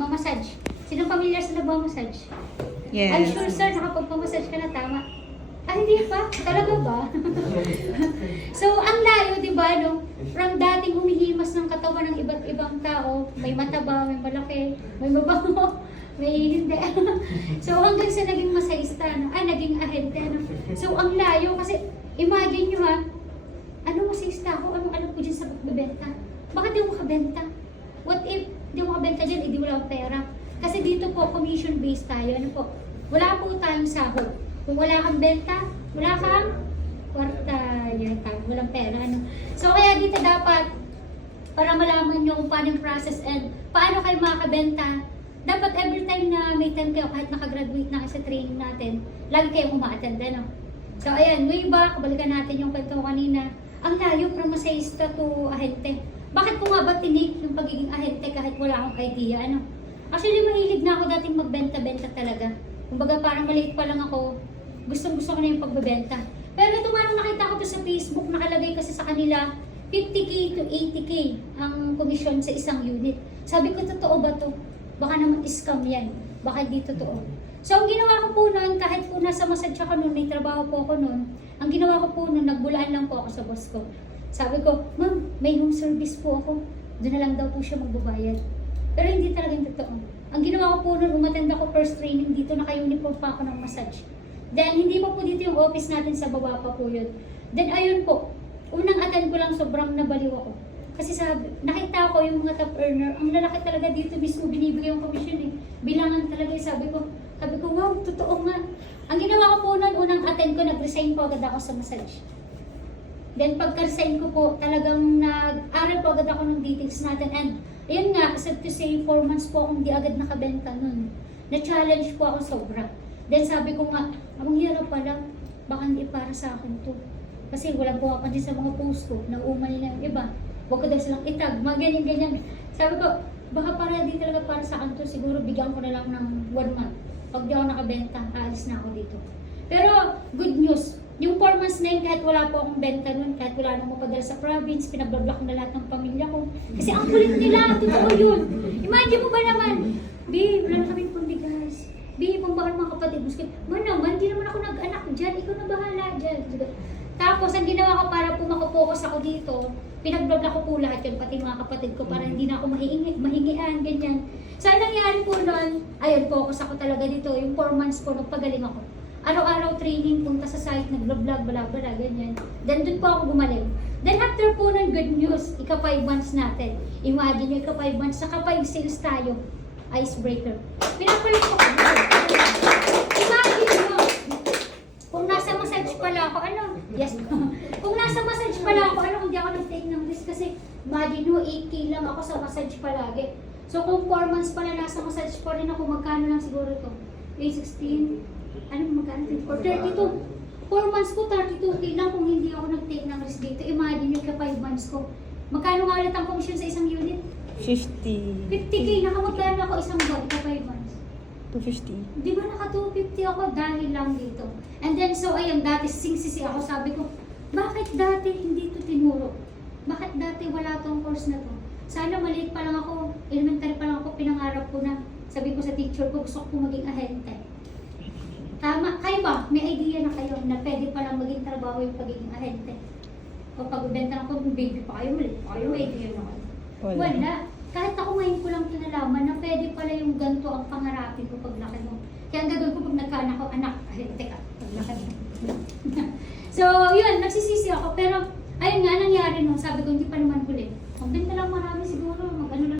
nagmamassage. Sino pamilyar sa nagmamassage? Yes. I'm sure, sir, nakapagpamassage ka na tama. Ah, hindi pa? Talaga ba? So, ang layo, di ba, no? From dating humihimas ng katawan ng iba't ibang tao, may mataba, may malaki, may mabango, may hindi. So, hanggang sa naging masayista, no? Ay, naging ahente, no? So, ang layo, kasi, imagine nyo ha, ano masayista ako? Anong alam ko dyan sa pagbebenta? Bakit di mo makabenta? What if di mo makabenta dyan, hindi wala akong pera? Kasi dito po, commission-based tayo. Ano po? Wala po tayong sahod. Kung wala kang benta, wala kang kwarta, yan ka, walang pera. Ano? So, kaya dito dapat, para malaman nyo kung paano yung process and paano kayo makakabenta, dapat every time na may time kayo, kahit nakagraduate na kayo sa training natin, lagi kayong umaattend, ano? So, ayan, way back, balikan natin yung kwento kanina. Ang layo from masayista to ahente. Bakit ko nga ba tinik yung pagiging ahente kahit wala akong idea, ano? Actually, mahilig na ako dating magbenta-benta talaga. Kumbaga, parang maliit pa lang ako, gustong-gusto ko na yung pagbebenta. Pero ito nga nung nakita ko to sa Facebook, nakalagay kasi sa kanila, 50K to 80K ang komisyon sa isang unit. Sabi ko, totoo ba to? Baka naman scam yan. Baka di totoo. So, ang ginawa ko po noon, kahit po nasa massage ako noon, may trabaho po ako noon, ang ginawa ko po noon, nagbulaan lang po ako sa boss ko. Sabi ko, ma'am, may home service po ako. Doon na lang daw po siya magbabayad. Pero hindi talagang totoo. Ang ginawa ko po noon, umattend ako first training dito, naka-uniform pa ako ng massage. Then, hindi pa po dito yung office natin, sa baba pa po yun. Then, ayun po, unang attend ko lang, sobrang nabaliw ako. Kasi sabi, nakita ko yung mga top earner, ang lalaki talaga dito, mismo binibigay yung commission eh. Bilangan talaga eh, sabi ko, wow, totoo nga. Ang ginawa ko po noon, unang attend ko, nag-resign po agad ako sa massage. Then, pagka-resign ko po, talagang nag-aral po agad ako ng details natin. And, ayun nga, sad to say, 4 months po akong di agad nakabenta nun. Na-challenge po ako sobra. Then sabi ko nga, ang hirap pala, baka hindi para sa akin to. Kasi wala po ako din sa mga post ko, nauuman nila yung iba. Huwag ko daw silang itag, mga ganyan-ganyan. Sabi ko, baka para di talaga para sa akin to, siguro bigyan ko na lang ng 1 month. Pag di ako nakabenta, aalis na ako dito. Pero, good news, yung 4 months na yun, kahit wala po akong benta nun, kahit wala nang mapadala sa province, pinablablock ko na lahat ng pamilya ko. Kasi ang kulit nila, totoo yun. Imagine mo ba naman, babe, wala na kaming pambigas. Babe, pambahal mga kapatid mo. Man naman, hindi naman ako nag-anak dyan, ikaw na bahala dyan. Tapos, ang ginawa ko para po makapokus ako dito, pinag-vlog ko po lahat yun, pati mga kapatid ko, para hindi na ako mahingian, ganyan. So, ang nangyari po nun, ayun, focus ako talaga dito. Yung 4 months po, nagpagaling ako. Araw-araw training, punta sa site, nag-vlog, bala-bala, ganyan. Then, doon po ako gumaling. Then, after po ng good news, ika-5 months natin. Imagine nyo, ika-5 months, saka 5 sales tayo. Icebreaker. Pinapalit ko. Imagine nyo, kung nasa massage pala ako, ano? Yes. Kung nasa massage pala ako, ano, hindi ako nag-take ng risk kasi imagine nyo, 8K lang ako sa massage palagi. So, kung 4 months pala nasa massage pa rin ako, magkano lang siguro ito? 16, ano, magkano ito? 32. 4 months ko, 32K lang kung hindi ako nag-take ng risk dito. Imagine nyo, ka 5 months ko. Magkano nga ulit ang commission sa isang unit? 50. 50K, nakamagkano ako isang buwan ka 5 months. 250. Di ba naka 250 ako dahil lang dito? And then, so ayun, dati singsisi ako, sabi ko, bakit dati hindi to tinuro? Bakit dati wala tong course na to? Sana maliit pa lang ako, elementary pa lang ako, pinangarap ko na. Sabi ko sa teacher ko, gusto ko maging ahente. Tama, kayo ba? May idea na kayo na pwede palang maging trabaho yung pagiging ahente? O pagbibenta lang ko, baby pa kayo, maliit pa kayo, may idea na kayo. Wala. Kahit ako ngayon ko lang kinalaman na pwede pala yung ganito ang pangarapin ko pag laki mo. Kaya ang gagawin ko pag nagkaanak ko, anak, ahente ka, pag laki mo. So, yun, nagsisisi ako. Pero, ayun nga, nangyari no, sabi ko, hindi pa naman huli. Magbenta lang marami siguro, mag-ano lang.